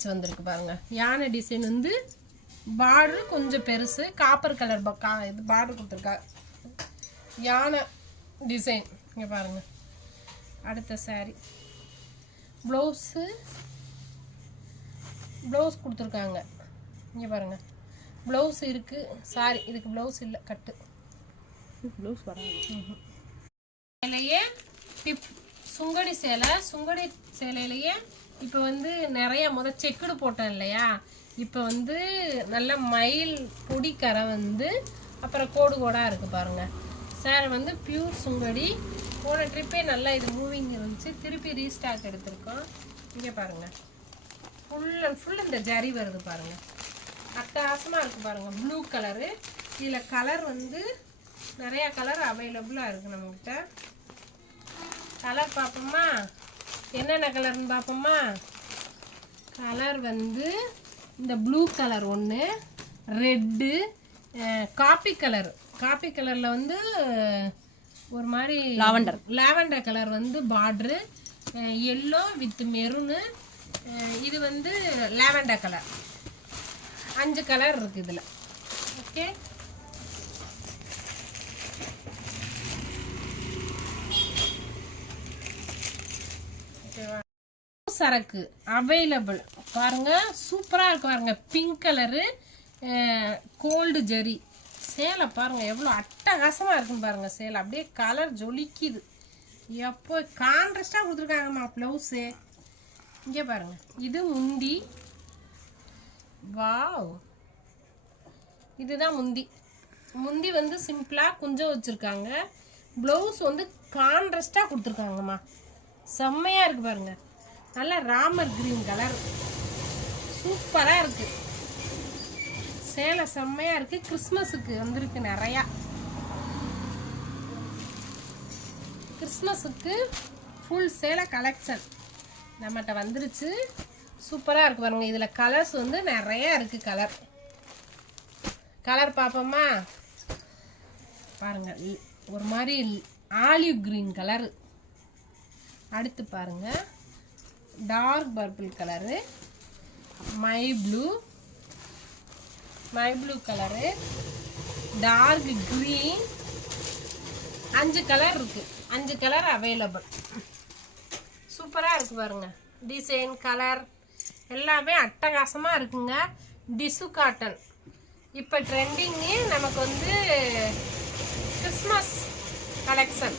வச்சு வந்திருக்கு பாருங்க. யானை டிசைன் வந்து பார்டர் கொஞ்சம் பெருசு, காப்பர் கலர் இது பார்டர் கொடுத்துருக்கா, யானை டிசைன். இங்கே பாருங்க. அடுத்த சாரி ப்ளவுஸு ப்ளவுஸ் கொடுத்துருக்காங்க. இங்கே பாருங்க ப்ளவுஸ் இருக்குது. சாரி இதுக்கு ப்ளவுஸ் இல்லை, கட்டு ப்ளவுஸ் வராது. சேலையே சுங்கடி சேலை, சுங்கடி சேலையிலேயே இப்போ வந்து நிறைய செக்குடு போட்டேன் இல்லையா, இப்போ வந்து நல்ல மயில் பொடிக்கரை வந்து அப்புறம் கோடு கோடாக இருக்குது பாருங்கள். சாரி வந்து பியூர் சுங்கடி. போன ட்ரிப்பே நல்லா இது மூவிங் இருந்துச்சு, திருப்பி ரீஸ்டாக் எடுத்திருக்கோம். இங்கே பாருங்கள் ஃபுல் அண்ட் ஃபுல் இந்த ஜரி வருது பாருங்கள், அட்டகாசமாக இருக்குது பாருங்கள். Blue colour. இதில் கலர் வந்து நிறையா கலர் அவைலபிளாக இருக்குது நம்மக்கிட்ட. கலர் பார்ப்போமா, என்னென்ன கலர்னு பார்ப்போமா. கலர் வந்து இந்த ப்ளூ கலர் ஒன்று, ரெட்டு, காப்பி கலர். காப்பி கலரில் வந்து ஒரு மாதிரி லாவெண்டர் கலர் வந்து பார்ட்ரு, எல்லோ வித் மெரூனு, இது வந்து லாவெண்டர் கலர். 5 கலர் இருக்குது இதில். ஓகே, சரக்கு அவைலபிள் பாருங்க. சூப்பராக இருக்கு பாருங்க. பிங்க் கலரு, கோல்டு ஜெரி சேலை பாருங்க, எவ்வளோ அட்டகாசமாக இருக்குன்னு பாருங்க. சேலை அப்படியே கலர் ஜொலிக்குது. எப்போ கான்ட்ராஸ்டாக கொடுத்துருக்காங்கம்மா ப்ளவுஸு. இங்கே பாருங்க, இது முந்தி. வாவ், இதுதான் முந்தி. முந்தி வந்து சிம்பிளாக குஞ்சம் வச்சுருக்காங்க. ப்ளவுஸ் வந்து கான்ட்ராஸ்டாக கொடுத்துருக்காங்கம்மா, செம்மையாக இருக்குது பாருங்க. நல்ல ராமர் கிரீன் கலர், சூப்பராக இருக்குது சேலை, செம்மையாக இருக்குது. கிறிஸ்மஸுக்கு வந்திருக்கு நிறையா. கிறிஸ்மஸுக்கு ஃபுல் சேலை கலெக்ஷன் நம்மகிட்ட வந்துருச்சு. சூப்பராக இருக்குது பாருங்க. இதில் கலர்ஸ் வந்து நிறையா இருக்குது. கலர் பார்ப்போமா. பாருங்கள், ஒரு மாதிரி ஆலிவ் கிரீன் கலரு. அடுத்து பாருங்கள், டார்க் பர்பிள் கலரு, மை blue colour, dark green. 5 colour இருக்குது. 5 கலர் அவைலபிள். சூப்பராக இருக்குது பாருங்க. டிசைன், கலர் எல்லாமே அட்டகாசமாக இருக்குங்க. டிசு காட்டன் இப்போ ட்ரெண்டிங்கு. நமக்கு வந்து கிறிஸ்மஸ் கலெக்ஷன்